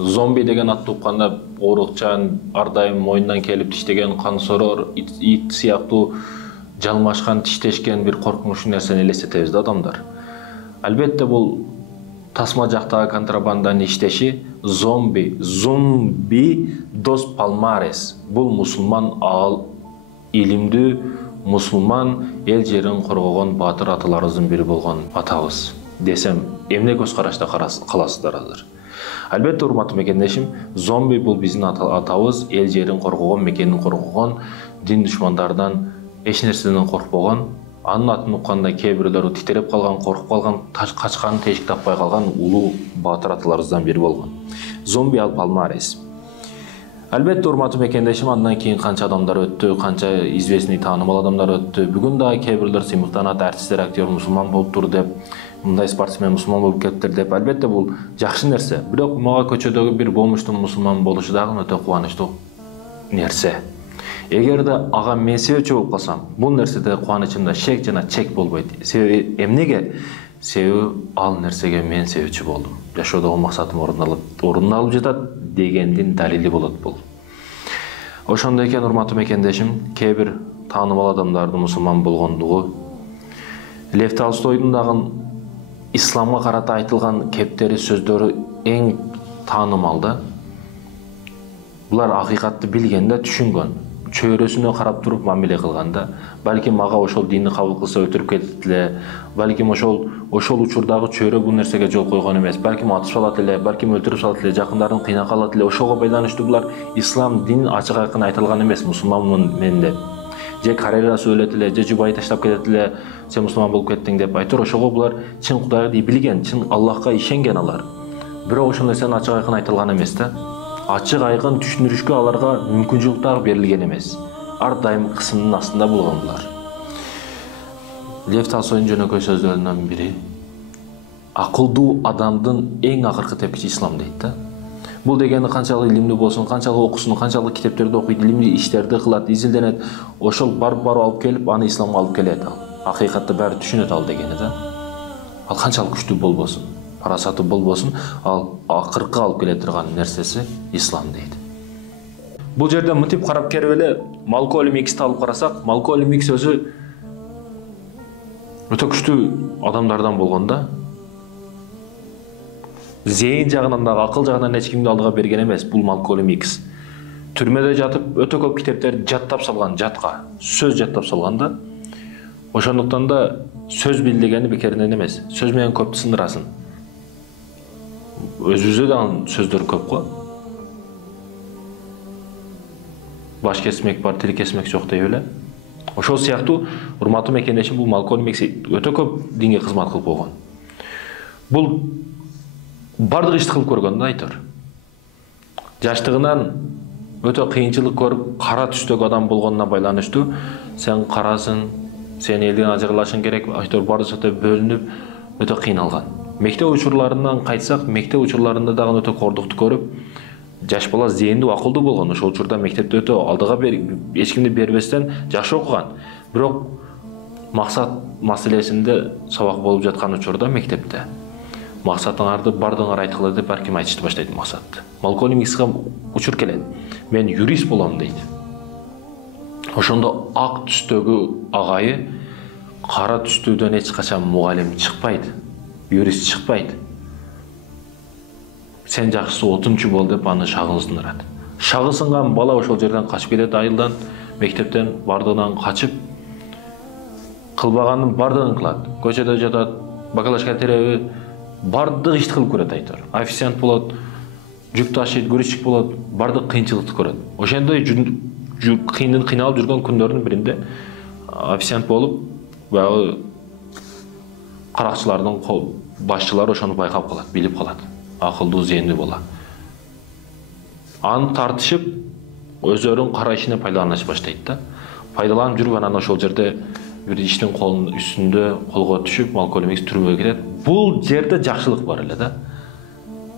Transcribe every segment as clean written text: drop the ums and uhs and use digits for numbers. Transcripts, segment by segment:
Зомби деген атты укканда оорукчан, ар дайым мойнунан келип тиштеген, кансорор, ит сыяктуу жалмашкан, тиштешкен бир коркунучтуу нерсени элестетебиз да адамдар. Албетте бул тасма жактагы контрабанданын иштеши зомби дос Палмарес. Бул мусулман илимдүү мусулман эл жерин коргогон баатыр аталарыбыздын бири болгон атабыз десем эмне көз карашта каласыздар азыр. Албетте урматтуу мекендешим, зомби бул биздин атабыз, эл жерин коргогон, мекенин коргогон, дин душмандарынан эч нерседен коркпогон, анын атын укканда кээ бирлери титиреп калган, коркуп калган, качкан, тешик таппай калган улуу баатыр аталарыбыздан бири болгон. Зомби ал Палмарес. Албетте урматтуу мекендешим, андан кийин канча адамдар өттү, канча известный таанымал адамдар өттү. Бүгүн дагы кээ бирлер сыймыктанат, артисттер, актер мусулман болуптур деп, мындай спортсмен мусулман болуп кетиптир деп. Албетте бул жакшы нерсе. Бирок мага көчөдөгү бир болмуштун мусулман болушу дагы өтө кубанычтуу нерсе. Эгерде ага мен себепчи болуп калсам, бул нерседе кубанычымда шек жана чек болбойт. Себеби эмнеге? Себеби ал нерсеге мен себепчи болдум. Жашоодогу максатым орундалып жатат дегендин далили болот бул. Ошондой экен, урматтуу мекендешим, кээ бир таанымал адамдардын мусулман болгондугу, Лев Толстойдун дагы исламга карата айтылган кептери, сөздөрү эң таанымал да. Булар акыйкатты билгенде, түшүнгөн, чөйрөсүнө карап туруп мамиле кылганда, балким ага ошол динди кабыл кылса өтүрүп кетет эле, балким ошол учурдагы чөйрө бул нерсеге жол койгон эмес, балким атып салат эле, балким өлтүрүп салат эле, жакындарын кыйнап калат эле. Ошого байланыштуу булар ислам дин ачык айкын айтылган эмес, мусулманмын мен деп. Же карьерасы өлөт эле, же жубайы таштап кетет эле, сен мусулман болуп кеттиң деп айтыр. Ошого булар чын Кудайды билген, чын Аллахка ишенген алар. Бирок ошол нерсени ачык айкын айтылган эмес да. Ачык айкын түшүндүрүшкө аларга мүмкүнчүлүк дагы берилген эмес. Ар дайым кысымдын астында болгон булар. Лев Толстойдун жөнөкөй сөздөрүнөн бири: акылдуу адамдын эң акыркы тепкичи ислам дейт да. Бул дегени канчалык илимдүү болсун, канчалык окусун, канчалык китептерди окуйт, илимдүү иштерди кылат, изилденет, ошол барып алып келип аны исламга алып келет ал. Акыйкатты баары түшүнөт ал дегени да. Ал канчалык күчтүү болбосун, парасаты болбосун, ал акыркы алып келе турган нерсеси ислам дейт. Бул жерде мынтип карап керип эле Малкольм Иксти алып карасак, Малкольм Икс өзү өтө күчтүү адамдардан болгон да. Зейин жагынан дагы, акыл жагынан эч кимди алдыга берген эмес бул Малкольм Икс. Түрмөдө жатып өтө көп китептерди жаттап салган, жатка сөз жаттап салган да. Ошондуктан да сөз бил дегени бекеринен эмес. Сөз менен көптү сындырасын. Өзүбүздө дагы сөздөр көп го. Баш кесмек бар, тил кесмек жок деп эле. Ошол сыяктуу урматтуу мекендешим, бул Малкольм Икс өтө көп динге кызмат кылып койгон. Бул бардык ишти кылып көргөн да, айтор. Жаштыгынан өтө кыйынчылык көрүп, кара түстөгү адам болгонуна байланыштуу, сен карасың, сен элден ажыралышың керек, айтор бардык жакта бөлүнүп, өтө кыйналган. Мектеп учурларынан кайтсак, мектеп учурларында дагы өтө кордукту көрүп, жаш бала зээндүү, акылдуу болгон. Ошол учурда мектепте өтө алдыга эч кимди бербестен жакшы окуган. Бирок максат маселесинде сабак болуп жаткан учурда мектепте максатыңарды бардыгыңар айткыла деп ар ким айтышты баштайт максатты. Малкольм Икске учур келет. Мен юрист болом дейт. Ошондо ак түстөгү агайы кара түстүүдөн эч качан мугалим чыкпайт, юрист чыкпайт. Сен жакшысы отунчу бол деп аны шагын сындырат. Шагы сынган бала ошол жерден качып кетет, айылдан, мектептен бардыгынан качып, кылбаганын бардыгын кылат. Көчөдө жатат, бакалашка тереби, бардык ишти кылып көрөт, айтор. Официант болот, жүк ташыйт, грузчик болот, бардык кыйынчылыкты көрөт. Ошондой кыйналып жүргөн күндөрдүн биринде официант болуп, баягы каракчылардын башчылары ошону байкап калат, билип калат. Акылдуу, зээндүү бала. Аны тартышып, өздөрүнүн кара ишине пайдаланыш баштайт да. Пайдаланып жүрүп, анан ошол жерде бир иштин колунун үстүндө колго түшүп, Малкольм Икс түрмөгө кетет. Бул жерде жакшылык бар эле да.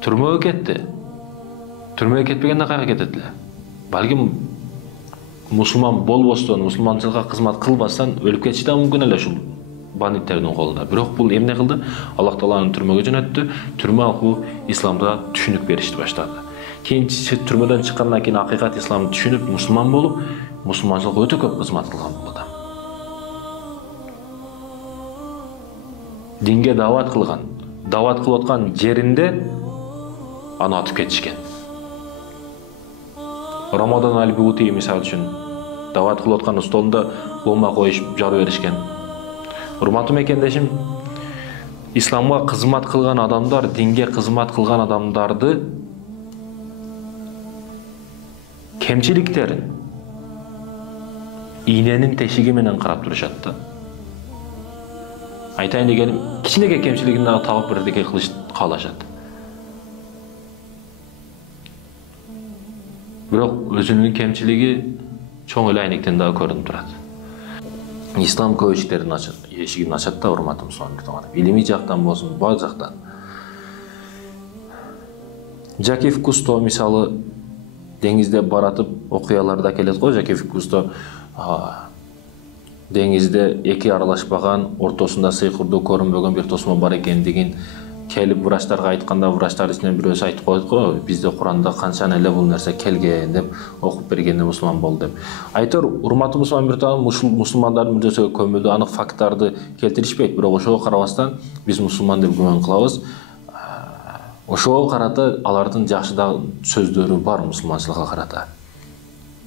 Түрмөгө кетти. Түрмөгө кетпегенде кайга кетет эле? Балким мусулман болбостон, мусулманчылыкка кызмат кылбастан өлүп кетиши да мүмкүн эле ушул бандиттердин колунда. Бирок бул эмне кылды? Аллах Тааланын түрмөгө жөнөттү. Түрмө алкуу исламда түшүнүк беришти баштады. Кийин түрмөдөн чыккандан кийин акыйкат исламды түшүнүп, мусулман болуп, мусулманчылыкка өтө көп кызмат кылган бул адам. Динге дават кылган. Дават кылып аткан жеринде аны атып кетишкен. Рамадан Аль-Бути мисал үчүн дават кылып аткан столунда бомба коюп жарып беришкен. Урматтуу мекендешим, исламга кызмат кылган адамдар, динге кызмат кылган адамдарды кемчиликтерин ийненин тешиги менен карап турушат да. Айтайын дегеним, кичинеге кемчилигин дагы табып бирдеке кылыш каалашат. Бирок өзүнүн кемчилиги чоң эле айнектен дагы көрүнүп турат. Ислам көп эшигин ачат да, урматтуу мусулман. Илимий жактан болсун, баа жактан. Жакев Кусто мисалы деңизде баратып окуяларда келет го. Жакев Кусто деңизде эки аралашпаган, ортосунда сыйкырдуу көрүнбөгөн бир тосмо бар экендигин келип врачтарга айтканда, врачтар ичинен бирөөсү айтып койот го, бизде Куранда канчаны эле бул нерсе келген деп окуп бергенде мусулман болду деп. Айтор, урматтуу мусулман бир таам мусулмандардын мүрдөсүгө көмүлдү, анык факттарды келтиришпейт, бирок ошого карабастан биз мусулман деп күмөн кылабыз. Ошого карата алардын жакшы да сөздөрү бар мусулманчылыкка карата.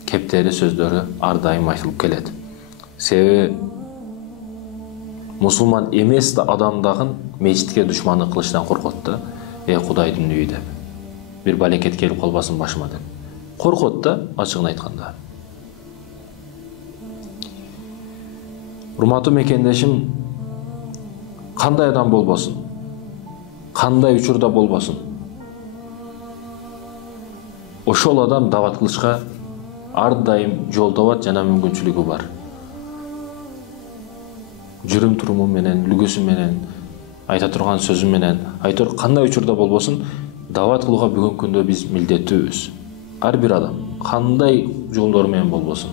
Кептери сөздөрү ар дайым айтылып келет. Себеби мусулман эмес да адамдагын мечитке душманы кылыштан коркот да. Кудайдын үйү деп. Бир балекет келип калбасын башыма деп. Коркот да, ачыгын айтканда. Урматтуу мекендешим, кандай адам болбосун, кандай учурда болбосун, ошол адам дават кылышка ар дайым жол табат жана мүмкүнчүлүгү бар. Жүрүм туруму менен, үлгүсү менен, айта турган сөзү менен, айтор кандай учурда болбосун, дават кылууга бүгүнкү күндө биз милдеттүүбүз. Ар бир адам кандай жолдор менен болбосун.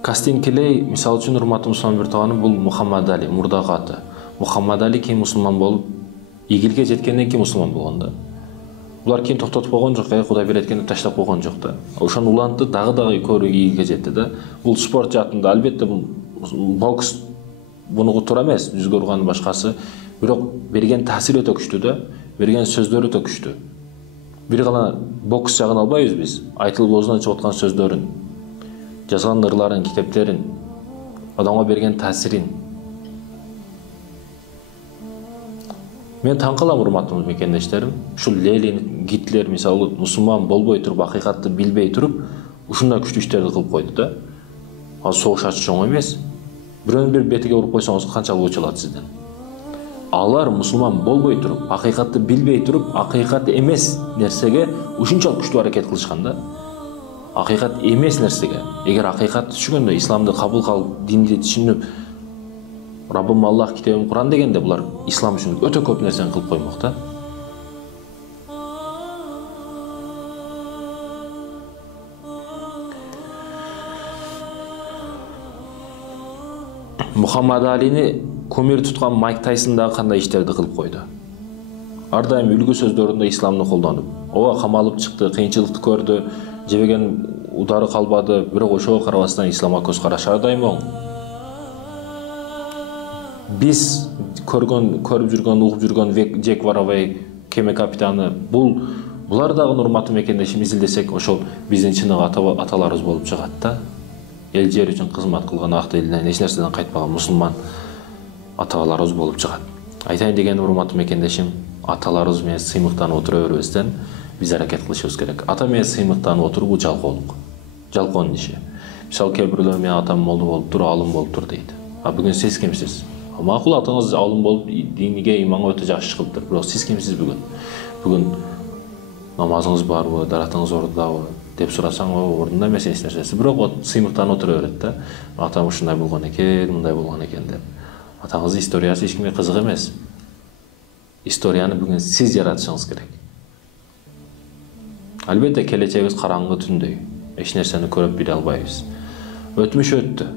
Кастин Келей, мисал үчүн, урматтуу мусулман бир тааным, бул Мухаммад Али, мурдагы аты. Мухаммад Али кийин мусулман болуп, игилге жеткенден кийин мусулман болгон да. Булар кийин токтотуп койгон жок, Кудай береткенди таштап койгон жок да. Ошону улантты, дагы көрүү ийгилге жетти да. Бул спорт жаатында албетте бул бокс бунугу туура эмес, жүзгө урган башкасы, бирок берген таасири өтө күчтүү да, берген сөздөрү өтө күчтүү. Бир гана бокс жагын албайбыз биз, айтылып оозунан чыгып аткан сөздөрүн, жазган ырларын, китептерин, адамга берген таасирин. Мен таң калам, урматтуу мекендештерим, ушул Ленин, Гитлер мисалы мусулман болбой туруп, акыйкатты билбей туруп, ушундай күчтүү иштерди кылып койду да. Ал согуш ачуу чоң эмес. Бирөөнүн бир бетиге уруп койсоңуз канчалык өчү алат сизден? Алар мусулман болбой туруп, акыйкатты билбей туруп, акыйкат эмес нерсеге ушунчалык күчтүү аракет кылышкан да. Акыйкат эмес нерсеге. Эгер акыйкатты түшүнгөндө, исламды кабыл кылып, динди түшүнүп, Раббым Аллах китебим Куран дегенде, булар ислам үчүн өтө көп нерсени кылып коймок да. Мухаммад Алини кумир туткан Майк Тайсон дагы кандай иштерди кылып койду. Ар дайым үлгү сөздөрүндө исламды колдонуп, ооба камалып чыкты, кыйынчылыкты көрдү, жебеген удары калбады, бирок ошого карабастан исламга көз карашы ар дайым оң. Биз көрүп жүргөн, угуп жүргөн Джек Воробей, кеме капитаны, булар дагы урматтуу мекендешим изилдесек, ошол биздин чыныгы аталарыбыз болуп чыгат да. Эл жер үчүн кызмат кылган, ак элинен эч нерседен кайтпаган мусулман аталарыбыз болуп чыгат. Айтайын деген, урматтуу мекендешим, аталарыбыз менен сыймыктанып отура бербестен биз аракет кылышыбыз керек. Ата менен сыймыктанып отуруу бул жалкоолук. Жалкоонун иши. Мисалы кээ бирлер менен атам молду болуптур, алым болуптур дейт. А бүгүн сиз кимсиз? Макул, атаңыз алым болуп, динге, иманга өтө жакшы иш кылыптыр. Бирок сиз кимсиз бүгүн? Бүгүн намазыңыз барбы, даратыңыз ордудабы деп сурасаң, ордунда эмес эч нерсеси. Бирок сыймыктанып отура берет да. Атам ушундай болгон экен, мындай болгон экен деп. Атаңыздын историясы эч кимге кызык эмес. Историяны бүгүн сиз жаратышыңыз керек. Албетте келечегибиз караңгы түндөй. Эч нерсени көрүп биле албайбыз. Өтмүш өттү.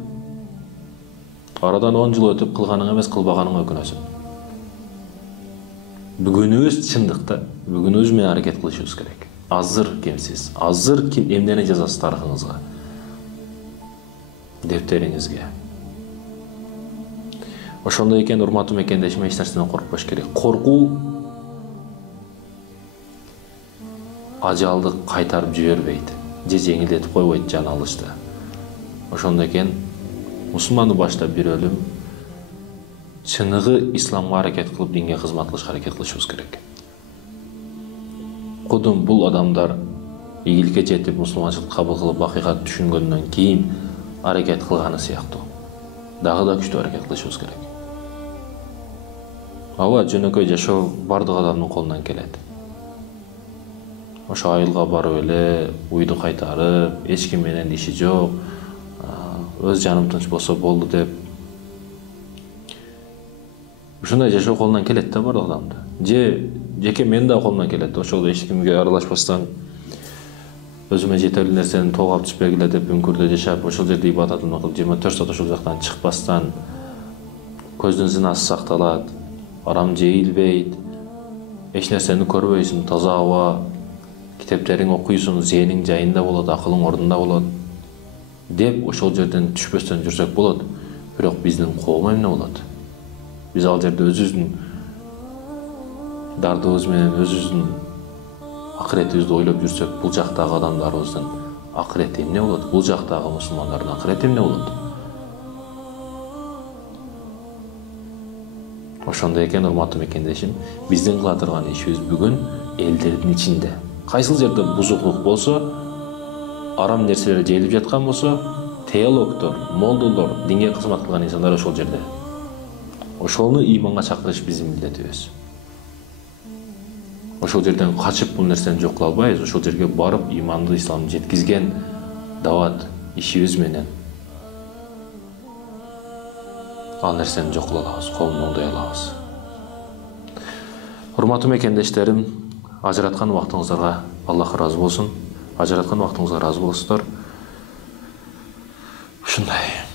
Aradan 10 жыл өтүп, кылганың эмес, кылбаганың өкүнөсүң. бүгүнүбүз чындыкта бүгүнүбүз менен аракет кылышыбыз керек. Азыр кимсиз, азыр ким эмнени жазасыз тарыхыңызга, дефтериңизге. Ошондой экен, урматтуу мекендешим, эч нерседен коркпош керек. Коркуу ажалды кайтарып жибербейт же жеңилдетип койбойт жан алышты. Ошондой экен, мусулманды баштап бир өлүм, чыныгы исламга аракет кылып, динге кызмат кылышка аракет кылышыбыз керек. Кудум бул адамдар ийгиликке жетип, мусулманчылыкты кабыл кылып, акыйкат түшүнгөндөн кийин аракет кылганы сыяктуу. Дагы да күчтүү аракет кылышыбыз керек. Ооба, жөнөкөй жашоо бардык адамдын колунан келет. Ошо айылга барып эле, уйду кайтарып, эч ким менен иши жок, өз жаным тынч болсо болду деп. Ушундай жашоо колунан келет да бардык адамда. Жеке мен да колумдан келет. Ошол эч кимге аралашпастан, өзүмө жетерлик нерсени толгап түшпөгүлө деп үңкүрдө жашап, ошол жерде ибадатымды кылып, 24 саат ошол жактан чыкпастан, көздүн зинасы сакталат, арам жейилбейт, эч нерсени көрбөйсүн, таза аба, китептериң окуйсуң, зээниң жайында болот, акылың ордунда болот деп ошол жерден түшпөстөн жүрсөк болот. Бирок биздин коом эмне болот? Биз ал жерде өзүбүздүн дардыбыз менен өзүбүздүн акыретибизди ойлоп жүрсөк, бул жактагы адамдарыбыздын акырети эмне болот? Бул жактагы мусулмандардын акырети эмне болот? Ошондой экен, урматтуу мекендешим, биздин кыла турган ишибиз бүгүн элдердин ичинде. Кайсыл жерде бузуклук болсо, арам нерселер жайылып жаткан болсо, теологдор, молдолор, динге кызмат кылган инсандар ошол жерде. Ошону ыйманга чакырыш биздин милдетибиз. Ошол жерден качып бул нерсени жок кыла албайбыз. Ошол жерге барып, ыйманды, исламды жеткизген дават ишибиз менен ал нерсени жок кыла алабыз, коомду оңдой алабыз. Урматтуу мекендештерим, ажыраткан убактыңыздарга Аллах ыраазы болсун. Ажыраткан убактыңызга ыраазы болосуздар. Ушундай.